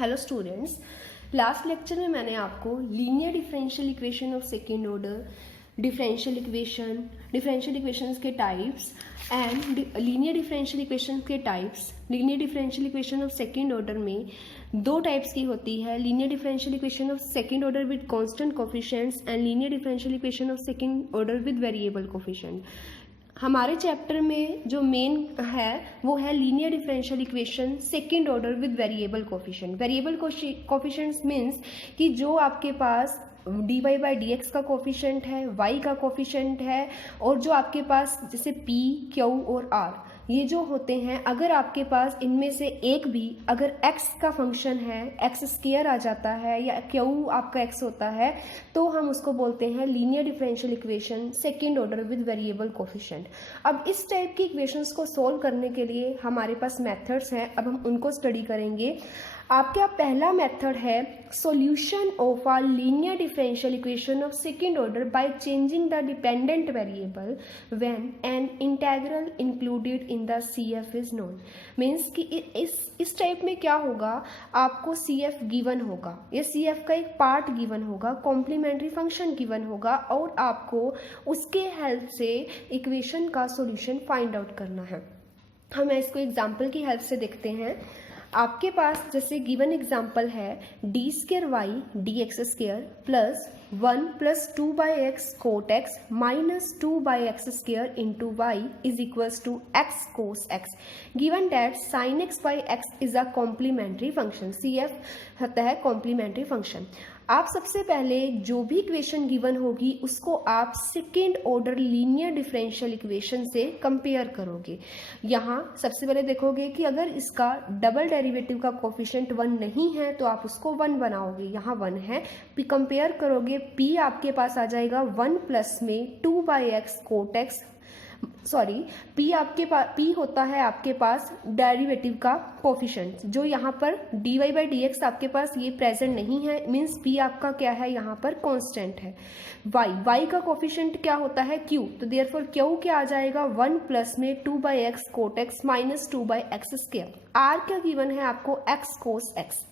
Hello students, last lecture में मैंने आपको linear differential equation of second order, differential equations के types and linear differential equation के types. Linear differential equation of second order में दो types की होती है, linear differential equation of second order with constant coefficients and linear differential equation of second order with variable coefficient. हमारे chapter में जो main है वो है linear differential equation second order with variable coefficient. Variable coefficients means कि जो आपके पास dy by d x का कोफिशिएंट है, y का कोफिशिएंट है, और जो आपके पास जैसे p, q और r ये जो होते हैं, अगर आपके पास इनमें से एक भी अगर x का फंक्शन है, x स्क्वायर आ जाता है या q आपका x होता है, तो हम उसको बोलते हैं linear differential equation second order with variable coefficient. अब इस टाइप की इक्वेशंस को सोल्व करने के लिए हमारे पास मेथड्स हैं, अब हम उनको स्टडी करेंगे। आपका पहला मेथड है solution of a linear differential equation of second order by changing the dependent variable when an integral included in the CF is known. Means कि इस टाइप में क्या होगा, आपको CF गिवन होगा, ये CF का एक पार्ट गिवन होगा, कॉम्प्लीमेंट्री फंक्शन गिवन होगा, और आपको उसके हेल्प से इक्वेशन का सॉल्यूशन फाइंड आउट करना है। हम इसको एग्जाम्पल की हेल्प से देखते हैं। आपके पास जैसे गिवन एग्जाम्पल है d square y D x square plus 1 plus 2 by x cot x minus 2 by x square into y is equals to x cos x, given that sine x by x is a complementary function. CF होता है complementary function. आप सबसे पहले जो भी equation given होगी उसको आप second order linear differential equation से कंपेयर करोगे। यहाँ सबसे पहले देखोगे कि अगर इसका डबल डेरिवेटिव का कोफिशिएंट 1 नहीं है तो आप उसको 1 बनाओगे, यहाँ 1 है, पी कंपेयर करोगे, p आपके पास आ जाएगा 1 प्लस में 2 by x cot x, sorry p आपके पास p होता है आपके पास डेरिवेटिव का कोफिशिएंट, जो यहाँ पर dy बाई डी एक्स आपके पास ये प्रेजेंट नहीं है, मीन्स p आपका क्या है यहाँ पर कांस्टेंट है। y का कोफिशिएंट क्या होता है q, तो देयरफॉर q क्या आ जाएगा 1 प्लस में 2 by x cot x minus 2 by x square. r क्या गिवन है आपको x कोस x।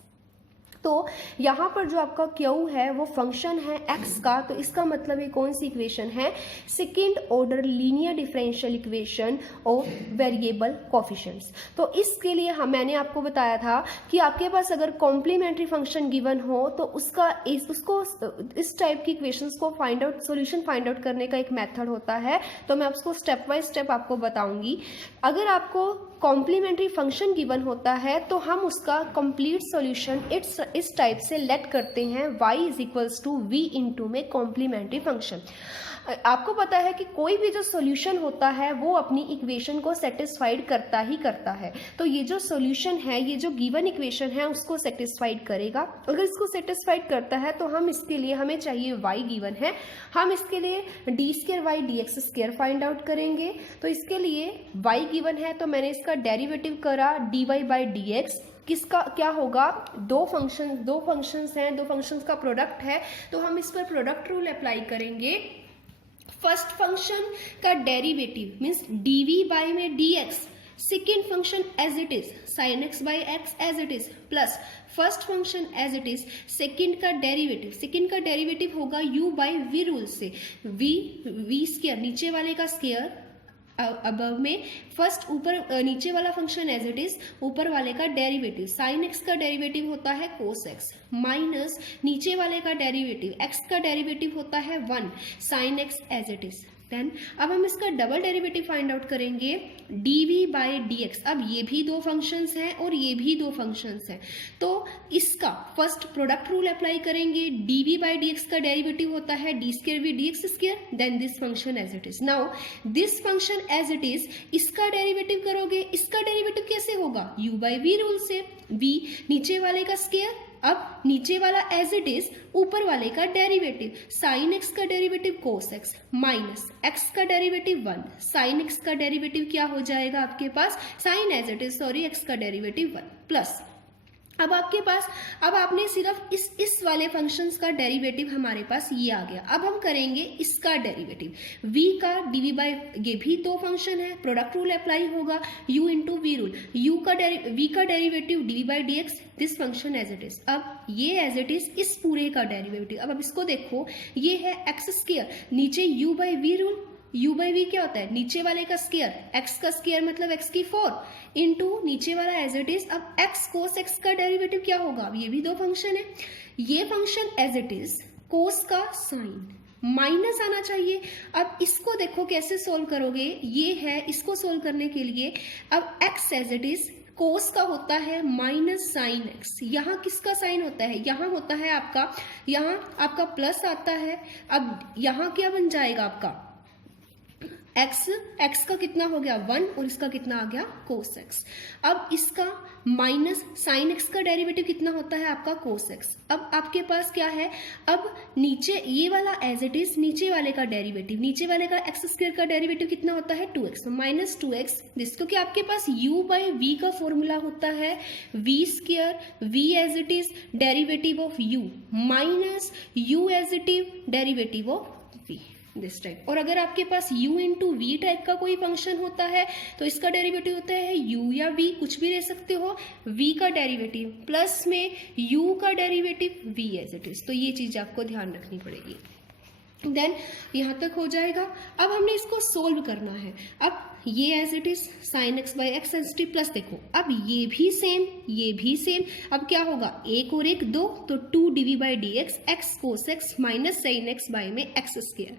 तो यहाँ पर जो आपका Q है वो फंक्शन है x का, तो इसका मतलब ये कौन सी इक्वेशन है, second order linear differential equation of variable coefficients. तो इसके लिए मैंने आपको बताया था कि आपके पास अगर कॉम्प्लीमेंट्री फंक्शन गिवन हो तो उसको इस टाइप की इक्वेशंस को find out solution find out करने का एक मेथड होता है, तो मैं उसको स्टेप बाय स्टेप आपको बताऊंगी। अगर आपको कॉम्प्लीमेंट्री फंक्शन गिवन होता है तो हम उसका कंप्लीट सॉल्यूशन इस टाइप से लेट करते हैं y is equals to v into में कॉम्प्लीमेंट्री फंक्शन। आपको पता है कि कोई भी जो सॉल्यूशन होता है वो अपनी इक्वेशन को सेटिस्फाइड करता ही करता है, तो ये जो सॉल्यूशन है, ये जो गिवन इक्वेशन है उसको सेटिस्फाइड करेगा। अगर इसको सेटिस्फाइड करता है तो हम इसके लिए, हमें चाहिए y गिवन है, हम इसके लिए d square y D x square find out करेंगे। तो इसके लिए y गिवन है तो मैंने इसका डेरिवेटिव करा dy बाई डी एक्स, किसका क्या होगा, दो फंक्शंस हैं, दो फंक्शंस का प्रोडक्ट है, तो हम इस पर प्रोडक्ट रूल अप्लाई करेंगे। फर्स्ट फंक्शन का डेरिवेटिव मीन्स dv बाई में dx, second function as it is sine x by x as it is, plus first function as it is, second का डेरिवेटिव होगा u बाई v रूल से, v square नीचे वाले का square above में, first ऊपर नीचे वाला फंक्शन एज इट इज, ऊपर वाले का डेरिवेटिव, साइन एक्स का डेरिवेटिव होता है कोस एक्स, माइनस नीचे वाले का डेरिवेटिव, एक्स का डेरिवेटिव होता है 1 sine x as it is. Then अब हम इसका डबल डेरिवेटिव फाइंड आउट करेंगे dv बाई डी एक्स। अब ये भी दो फंक्शंस हैं और ये भी दो फंक्शंस हैं, तो इसका फर्स्ट प्रोडक्ट रूल अप्लाई करेंगे। dv बाई डी एक्स का डेरिवेटिव होता है d square v d x square, then this function as it is. Now this function as it is, इसका डेरिवेटिव करोगे, इसका डेरिवेटिव कैसे होगा, u बाई वी रूल से, v नीचे वाले का स्क्वायर, अब नीचे वाला एज इट इज, ऊपर वाले का डेरिवेटिव, साइन एक्स का derivative cos x minus X का डेरिवेटिव 1, साइन एक्स का डेरिवेटिव क्या हो जाएगा आपके पास, sine as it is sorry X का डेरिवेटिव 1, प्लस अब आपके पास, अब आपने सिर्फ इस वाले फंक्शंस का डेरिवेटिव हमारे पास ये आ गया। अब हम करेंगे इसका डेरिवेटिव, v का dv बाई, ये भी दो फंक्शन है, प्रोडक्ट रूल अप्लाई होगा, u into v rule, v का derivative dv by dx, this function as it is. अब ये एज इट इज इस पूरे का डेरिवेटिव। अब इसको देखो, ये है एक्स स्क्वायर, नीचे u by v rule, u by v क्या होता है, नीचे वाले का स्क्वायर, x का स्क्वायर मतलब x की 4 इंटू नीचे वाला एज इट इज। अब x कोस x का डेरिवेटिव क्या होगा, अब ये भी दो फंक्शन है, ये function as it is cos का साइन माइनस आना चाहिए। अब इसको देखो कैसे सोल्व करोगे, ये है, इसको सोल्व करने के लिए अब x as it is cos का होता है माइनस साइन एक्स, यहाँ किसका साइन होता है, यहाँ होता है आपका, यहाँ आपका प्लस आता है। अब यहाँ क्या बन जाएगा आपका x का कितना हो गया 1 और इसका कितना आ गया cos x। अब इसका माइनस साइन x का डेरिवेटिव कितना होता है आपका cos x। अब आपके पास क्या है, अब नीचे ये वाला एज इट इज, नीचे वाले का डेरिवेटिव, नीचे वाले का एक्स स्क्वायर का डेरिवेटिव कितना होता है 2x, माइनस 2x दिस, क्योंकि आपके पास u बाई v का फॉर्मूला होता है v square, v as it is derivative of u minus u as it is derivative of v, this type. और अगर आपके पास u इंटू वी टाइप का कोई फंक्शन होता है तो इसका डेरिवेटिव होता है u या v, कुछ भी ले सकते हो, v का डेरिवेटिव प्लस में u का derivative v as it is. तो ये चीज आपको ध्यान रखनी पड़ेगी। देन यहाँ तक हो जाएगा। अब हमने इसको सोल्व करना है। अब ये as it is sine x by x sensitive plus, देखो अब ये भी सेम, ये भी सेम। अब क्या होगा, एक और एक दो, तो 2 d v by d x, x cos x minus sine x by में एक्स स्क्वायर।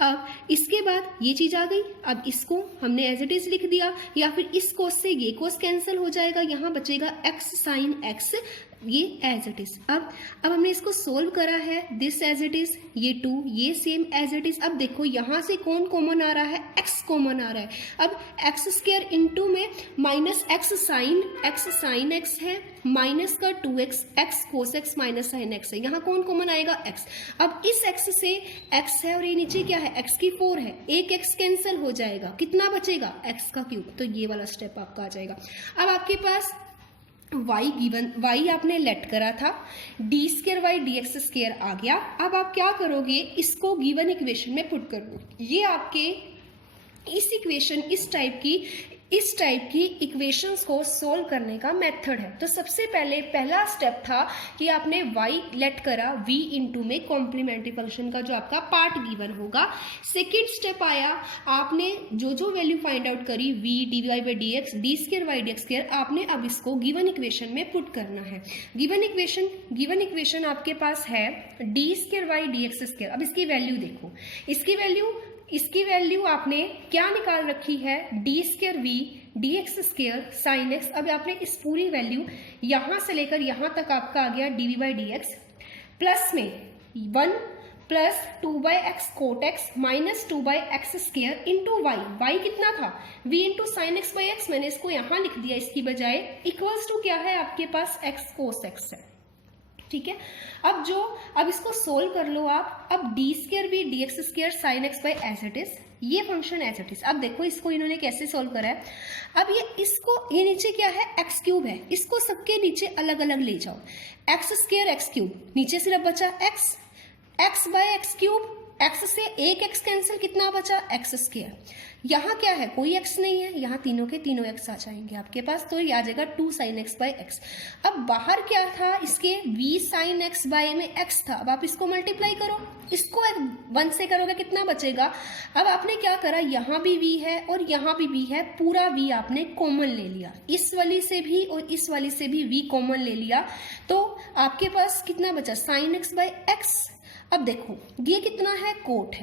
अब इसके बाद ये चीज आ गई, अब इसको हमने एज इट इज लिख दिया, या फिर इस कोस से ये कोस कैंसिल हो जाएगा, यहाँ बचेगा एक्स साइन एक्स, ये एज इट इज। अब हमने इसको सोल्व करा है, दिस एज इट इज, ये 2 ये सेम एज इट इज। अब देखो यहाँ से कौन कॉमन आ रहा है, x कॉमन आ रहा है। अब एक्स स्क्वायर इंटू में माइनस एक्स साइन एक्स है, माइनस का 2x, x cos x minus sine x है, यहाँ कौन कॉमन आएगा x। अब इस x से x है और ये नीचे क्या है x की 4 है, एक x कैंसिल हो जाएगा, कितना बचेगा x का क्यूब। तो ये वाला स्टेप आपका आ जाएगा। अब आपके पास y गिवन, y आपने लेट करा था, D square Y D x square आ गया। अब आप क्या करोगे, इसको गिवन इक्वेशन में पुट करोगे। ये आपके इस इक्वेशन, इस टाइप की इक्वेशंस को सोल्व करने का मेथड है। तो सबसे पहले पहला स्टेप था कि आपने y लेट करा v इंटू में कॉम्प्लीमेंट्री फंक्शन का जो आपका पार्ट गिवन होगा। सेकेंड स्टेप आया, आपने जो वैल्यू फाइंड आउट करी v d y by d x, d square Y D x square, आपने अब इसको गिवन इक्वेशन में पुट करना है। गिवन इक्वेशन आपके पास है d square Y D x square. अब इसकी वैल्यू देखो, इसकी वैल्यू आपने क्या निकाल रखी है, d square v d x square sine x. अब आपने इस पूरी वैल्यू यहाँ से लेकर यहाँ तक आपका आ गया d v by d x, plus में 1 plus 2 by x cot x minus 2 by x square into y अब कितना था v into sine x by x, मैंने इसको यहाँ लिख दिया इसकी बजाय, इक्वल्स टू क्या है आपके पास एक्स कोस एक्स है। ठीक है, अब इसको सोल्व कर लो आप। अब d square v d x square sine x by as it is, ये फंक्शन एज इट इज। अब देखो इसको इन्होंने कैसे सोल्व करा है। अब ये नीचे क्या है, एक्स क्यूब है, इसको सबके नीचे अलग अलग ले जाओ, एक्स स्क्वायर एक्स क्यूब, नीचे सिर्फ बचा x by x cube, x से एक एक्स कैंसिल, कितना बचा एक्स स्क्वायर। यहाँ क्या है, कोई एक्स नहीं है, यहाँ तीनों के तीनों एक्स आ जाएंगे आपके पास, तो ये आ जाएगा 2 साइन एक्स बाई एक्स। अब बाहर क्या था इसके, v साइन एक्स बाई में x था। अब आप इसको मल्टीप्लाई करो, इसको 1 से करोगे कितना बचेगा। अब आपने क्या करा, यहाँ भी v है और यहाँ भी v है, पूरा v आपने कॉमन ले लिया, इस वाली से भी और इस वाली से भी v कॉमन ले लिया, तो आपके पास कितना बचा साइन एक्स बाई एक्स। अब देखो ये कितना है, कोट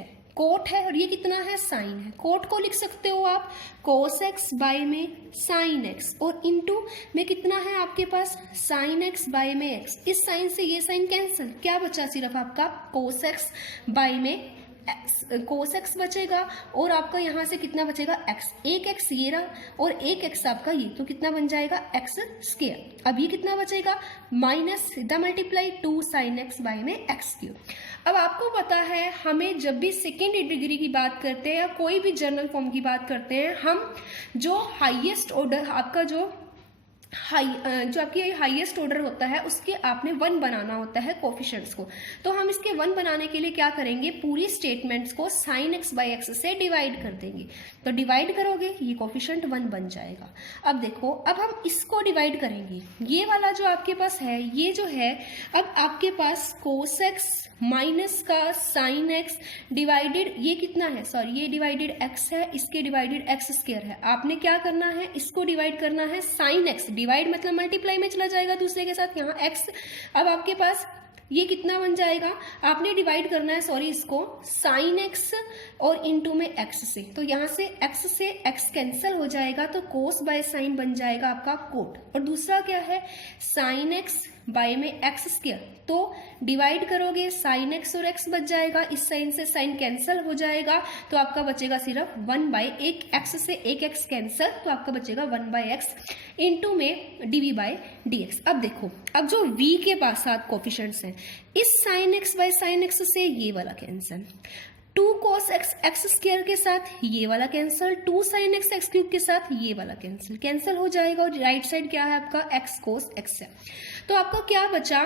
है और ये कितना है साइन है। कोट को लिख सकते हो आप कोस एक्स बाई में साइन एक्स, और इंटू में कितना है आपके पास साइन एक्स बाई में एक्स। इस साइन से ये साइन कैंसिल, क्या बचा सिर्फ आपका कोस एक्स बाई में कोस एक्स बचेगा, और आपका यहाँ से कितना बचेगा एक्स, एक एक्स ये रहा और एक एक्स आपका ये, तो कितना बन जाएगा एक्स स्क्वायर। अब ये कितना बचेगा माइनस सीधा मल्टीप्लाई 2 साइन एक्स बाई में एक्स क्यूब। अब आपको पता है हमें जब भी सेकेंड डिग्री की बात करते हैं या कोई भी जनरल फॉर्म की बात करते हैं, हम जो हाईएस्ट ऑर्डर आपका जो जो आपकी हाईएस्ट ऑर्डर होता है उसके आपने 1 बनाना होता है कोफिशिएंट्स को। तो हम इसके 1 बनाने के लिए क्या करेंगे, पूरी स्टेटमेंट्स को sin x बाई एक्स से डिवाइड कर देंगे। तो डिवाइड करोगे ये कोफिशिएंट 1 बन जाएगा। अब देखो, अब हम इसको डिवाइड करेंगे, ये वाला जो आपके पास है ये जो है, अब आपके पास cos x माइनस का sin x डिवाइडेड ये कितना है, सॉरी ये डिवाइडेड x है, इसके डिवाइडेड x स्क्वायर है। आपने क्या करना है, इसको डिवाइड करना है sin x, डिवाइड मतलब मल्टीप्लाई में चला जाएगा दूसरे के साथ, यहाँ x। अब आपके पास ये कितना बन जाएगा, आपने डिवाइड करना है सॉरी इसको sin x और इनटू में x से, तो यहाँ से x कैंसिल हो जाएगा, तो cos बाय sin बन जाएगा आपका कोट। और दूसरा क्या है, sin x बाय में x स्क्वायर, तो डिवाइड करोगे sin x और x बच जाएगा, इस साइन से साइन कैंसिल हो जाएगा, तो आपका बचेगा सिर्फ 1 बाय एक x से एक x कैंसिल, तो आपका बचेगा 1 बाय x इंटू में dv बाय dx। अब देखो, अब जो v के पास साथ कोफिशिएंट्स हैं, इस sin x by sin x से ये वाला cancel, 2 cos x x square के साथ ये वाला cancel, 2 sin x x cube के साथ ये वाला कैंसिल हो जाएगा, और राइट साइड क्या है आपका x cos x है। तो आपका क्या बचा,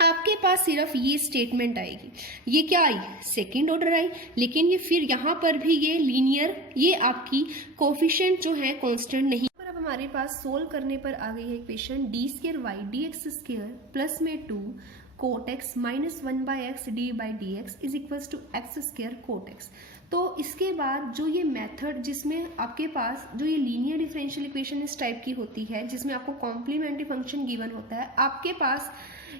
आपके पास सिर्फ ये स्टेटमेंट आएगी, ये क्या आई, सेकेंड ऑर्डर आई, लेकिन ये फिर यहाँ पर भी ये लीनियर, ये आपकी कोफिशिएंट जो है कांस्टेंट नहीं। पर अब हमारे पास सोल्व करने पर आ गई है equation d square Y D x square plus में 2 cot x minus 1 by x d by d x is equals to x square cot x. तो इसके बाद जो ये मेथड जिसमें आपके पास जो ये लीनियर डिफरेंशियल इक्वेशन इस टाइप की होती है, जिसमें आपको कॉम्प्लीमेंट्री फंक्शन गिवन होता है, आपके पास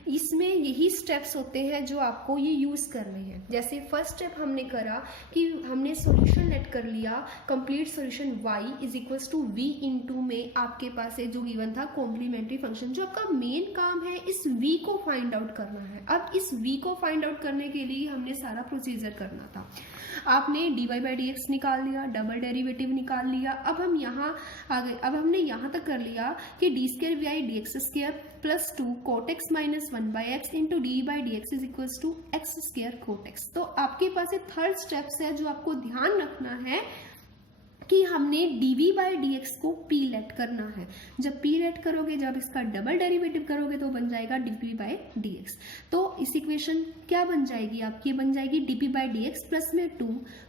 इसमें यही स्टेप्स होते हैं जो आपको ये यूज़ करने हैं। जैसे फर्स्ट स्टेप हमने करा कि हमने सॉल्यूशन लेट कर लिया, complete solution y is equals to v into में आपके पास है जो गिवन था कॉम्प्लीमेंट्री फंक्शन। जो आपका मेन काम है इस v को फाइंड आउट करना है। अब इस v को फाइंड आउट करने के लिए हमने सारा प्रोसीजर करना था। आपने dy बाई डी एक्स निकाल लिया, डबल डेरिवेटिव निकाल लिया। अब हम यहाँ आ गए, अब हमने यहाँ तक कर लिया कि d square v I d x square plus 2 cot x minus 1 by x into d by d x is equals to x square cot x. तो आपके पास ये थर्ड स्टेप्स है जो आपको ध्यान रखना है कि हमने dv बाई dx को p लेट करना है। जब p लेट करोगे, जब इसका डबल डेरिवेटिव करोगे तो बन जाएगा dv बाई dx। तो इस इक्वेशन क्या बन जाएगी आपकी, ये बन जाएगी dp बाई dx प्लस में 2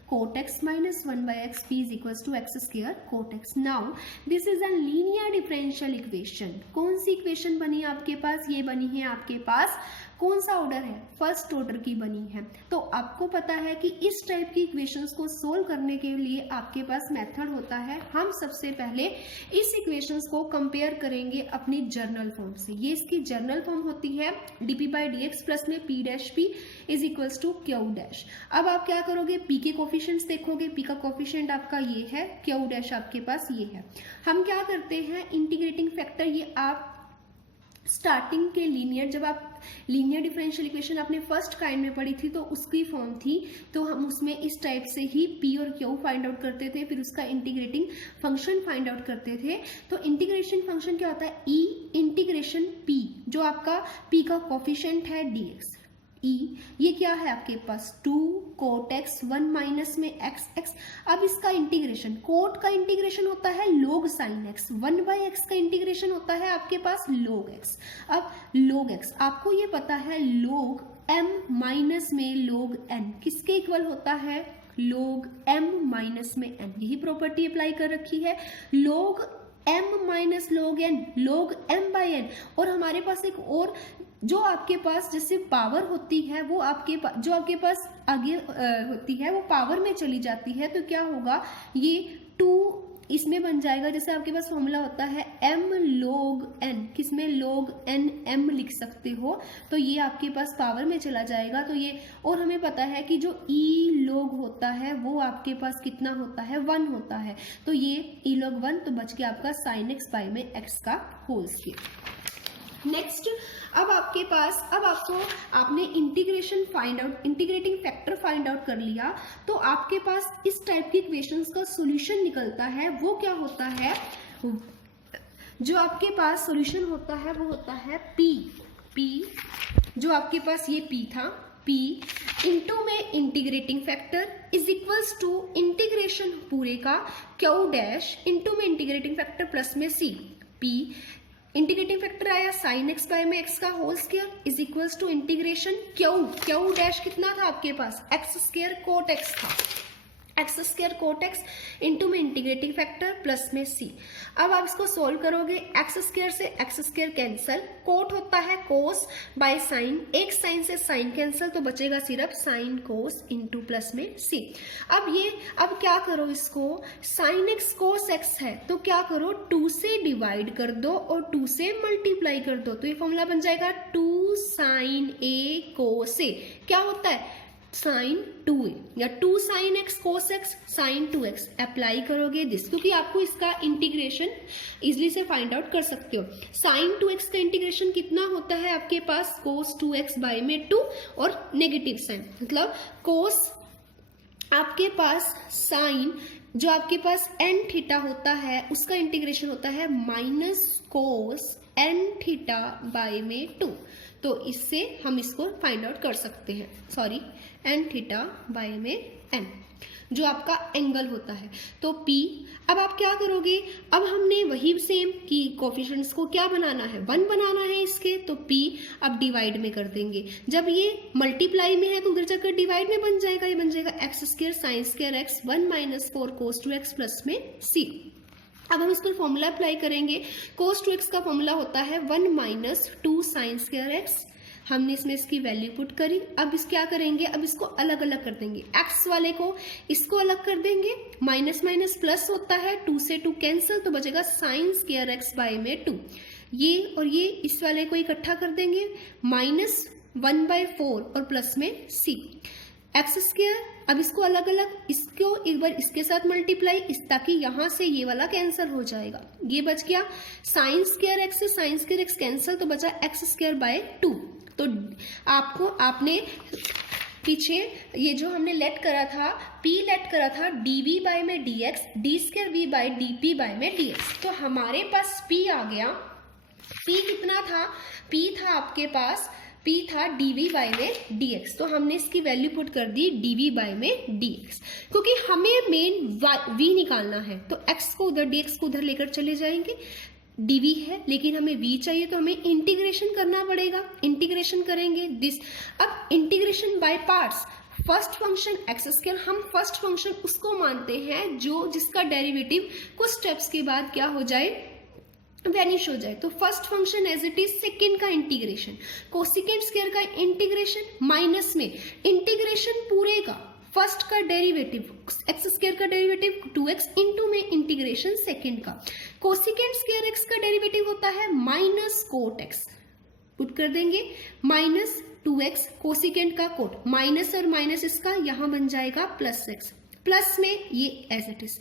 cot x minus 1 by x p is equals to x square cot x. Now this is a linear differential equation. कौन सी इक्वेशन बनी है आपके पास, ये बनी है आपके पास कौन सा ऑर्डर है, फर्स्ट ऑर्डर की बनी है। तो आपको पता है कि इस टाइप की इक्वेशंस को सोल्व करने के लिए आपके पास मेथड होता है। हम सबसे पहले इस इक्वेशंस को कंपेयर करेंगे अपनी जर्नल फॉर्म से। ये इसकी जर्नल फॉर्म होती है dp by d x plus में p dash p is equals to q dash. अब आप क्या करोगे, p के कोफिशिएंट्स देखोगे, p का कोफिशिएंट आपका ये है, क्यू डैश आपके पास ये है। हम क्या करते हैं, इंटीग्रेटिंग फैक्टर, ये आप स्टार्टिंग के लीनियर, जब आप लीनियर डिफरेंशियल इक्वेशन आपने फर्स्ट काइंड में पढ़ी थी तो उसकी फॉर्म थी, तो हम उसमें इस टाइप से ही p और q फाइंड आउट करते थे, फिर उसका इंटीग्रेटिंग फंक्शन फाइंड आउट करते थे। तो इंटीग्रेशन फंक्शन क्या होता है, e इंटीग्रेशन p, जो आपका p का कोफिशिएंट है dx, e ये क्या है आपके पास 2 कोट एक्स 1 माइनस में एक्स एक्स। अब इसका इंटीग्रेशन, कोट का इंटीग्रेशन होता है log sine x, 1 by x का इंटीग्रेशन होता है आपके पास log एक्स। अब log एक्स आपको ये पता है log m माइनस में log n किसके इक्वल होता है, log m माइनस में n। यही प्रॉपर्टी अप्लाई कर रखी है, log m minus log n, log m by n। और हमारे पास एक और जो आपके पास जैसे पावर होती है वो आपके पास जो आपके पास आगे होती है वो पावर में चली जाती है, तो क्या होगा, ये 2 इसमें बन जाएगा। जैसे आपके पास फॉर्मूला होता है m log n, किसमें log n m लिख सकते हो, तो ये आपके पास पावर में चला जाएगा। तो ये, और हमें पता है कि जो e log होता है वो आपके पास कितना होता है, 1 होता है, तो ये e log 1, तो बच गया आपका sin x बाई में x का होल स्क्वायर। नेक्स्ट, अब आपके पास, अब आपको आपने integration find out, integrating factor find out कर लिया, तो आपके पास इस टाइप की इक्वेशंस का सॉल्यूशन निकलता है। वो क्या होता है, जो आपके पास सॉल्यूशन होता है वो होता है p जो आपके पास ये p था, p इंटू में integrating factor is equals to integration पूरे का q डैश इंटू में इंटीग्रेटिंग फैक्टर प्लस में c, पी इंटीग्रेटिंग फैक्टर आया साइन एक्स बाय में एक्स का whole square is equals to integration q dash कितना था आपके पास एक्स स्क्वायर कोट एक्स था, x square cot x into में इंटीग्रेटिंग फैक्टर प्लस में सी। अब आप इसको सोल्व करोगे, एक्स स्क्वायर से एक्स स्क्वायर कैंसल, कोट होता है कोस बाय साइन, एक साइन से साइन कैंसल तो बचेगा सिर्फ साइन कोस इंटू प्लस में सी। अब क्या करो, इसको साइन एक्स कोस एक्स है तो क्या करो 2 से डिवाइड कर दो और 2 से मल्टीप्लाई कर दो, तो ये फॉर्मूला बन जाएगा 2 साइन ए कोस ए, क्या होता है साइन 2a या 2 sine x cos x sine 2x apply करोगे दिस, क्योंकि आपको इसका इंटीग्रेशन इजिली से फाइंड आउट कर सकते हो। साइन 2x का इंटीग्रेशन कितना होता है आपके पास कोस 2x बाय में 2 और नेगेटिव साइन, मतलब कोस आपके पास साइन जो आपके पास एन थीटा होता है उसका इंटीग्रेशन होता है minus cos n theta by में 2, तो इससे हम इसको फाइंड आउट कर सकते हैं, सॉरी एन थीटा बाय में एन जो आपका एंगल होता है। तो P, अब आप क्या करोगे, अब हमने वही सेम कि कोफिशिएंट्स को क्या बनाना है 1 बनाना है इसके, तो P अब डिवाइड में कर देंगे, जब ये मल्टीप्लाई में है तो उधर जाकर डिवाइड में बन जाएगा, ये बन जाएगा X square sine square x 1 minus 4 कोस 2x प्लस में C। अब हम इस पर फॉर्मूला अप्लाई करेंगे, कोस 2x का फॉर्मूला होता है 1 माइनस 2 साइन स्क्वायर एक्स, हमने इसमें इसकी वैल्यू पुट करी। अब इस क्या करेंगे, अब इसको अलग अलग कर देंगे, एक्स वाले को इसको अलग कर देंगे, माइनस माइनस प्लस होता है 2 से 2 कैंसिल तो बचेगा साइन स्क्वायर एक्स बाय में 2, ये और ये इस वाले को इकट्ठा कर देंगे माइनस 1/4 और प्लस में सी एक्स स्क्वायर। अब इसको अलग अलग, इसको एक बार इसके साथ मल्टीप्लाई ताकि यहां से ये वाला कैंसिल हो जाएगा, ये बच गया साइन स्क्वायर एक्स से साइन स्क्वायर एक्स कैंसिल तो बचा एक्स स्क्वायर बाय 2। तो आपने पीछे ये जो हमने लेट करा था P लेट करा था dv बाय में dx d square v by dp by में dx, तो हमारे पास P आ गया। P कितना था, P था आपके पास P था dv बाय में dx, तो हमने इसकी वैल्यू पुट कर दी dv बाय में dx, क्योंकि हमें मेन v निकालना है तो x को उधर dx को उधर लेकर चले जाएंगे, dv है लेकिन हमें v चाहिए तो हमें इंटीग्रेशन करना पड़ेगा, इंटीग्रेशन करेंगे दिस। अब integration by parts, first function x square, हम फर्स्ट फंक्शन उसको मानते हैं जो जिसका डेरिवेटिव कुछ स्टेप्स के बाद क्या हो जाए वैनिश हो जाए, तो first function as it is, second का इंटीग्रेशन, कोसिकेंट स्क्वायर का इंटीग्रेशन माइनस में इंटीग्रेशन पूरे का, फर्स्ट का डेरिवेटिव एक्स स्क्वायर का डेरिवेटिव 2x इंटू में इंटीग्रेशन सेकेंड का, कोसिकेंट स्क्वायर एक्स का डेरिवेटिव होता है माइनस कोट एक्स, पुट कर देंगे माइनस 2x कोसिकेंट का कोट, माइनस और माइनस इसका यहां बन जाएगा प्लस x, प्लस में ये एज इट इज।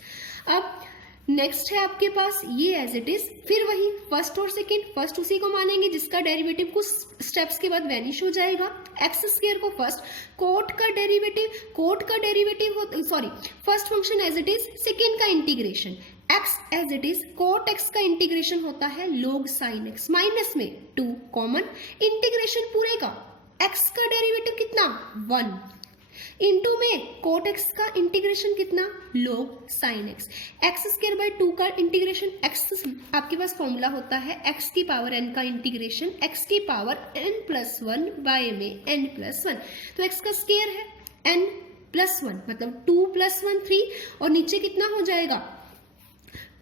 अब नेक्स्ट है आपके पास ये एज इट इज, फिर वही फर्स्ट और सेकेंड, फर्स्ट उसी को मानेंगे जिसका डेरिवेटिव कुछ स्टेप्स के बाद वैनिश हो जाएगा, एक्स स्क्वायर को फर्स्ट, कोट का डेरिवेटिव हो, sorry first function as it is, second का integration X as it is, cot X का इंटीग्रेशन होता है log साइन एक्स, माइनस में 2 कॉमन, इंटीग्रेशन पूरे का, एक्स का डेरिवेटिव कितना 1 इंटू में कोट एक्स का इंटीग्रेशन कितना log sine x, x square by 2 का इंटीग्रेशन, एक्स आपके पास फॉर्मूला होता है एक्स की पावर n का इंटीग्रेशन एक्स की पावर n+1 बाय में n+1, तो एक्स का स्क्वायर है n+1 मतलब 2 + 1 3 और नीचे कितना हो जाएगा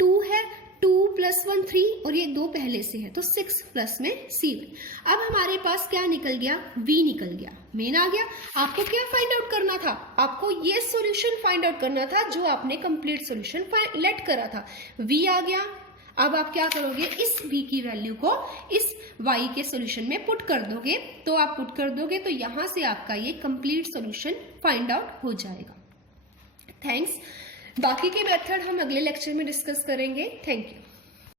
2 है, 2 + 1 3 और ये 2 पहले से है तो 6 प्लस में c। अब हमारे पास क्या निकल गया, v निकल गया, मेन आ गया। आपको क्या फाइंड आउट करना था, आपको ये सॉल्यूशन फाइंड आउट करना था जो आपने कंप्लीट सॉल्यूशन लेट करा था, v आ गया। अब आप क्या करोगे, इस v की वैल्यू को इस y के सॉल्यूशन में पुट कर दोगे, तो आप पुट कर दोगे तो यहां से आपका ये कंप्लीट सॉल्यूशन फाइंड आउट हो जाएगा। थैंक्स। बाकी के मेथड हम अगले लेक्चर में डिस्कस करेंगे। Thank you.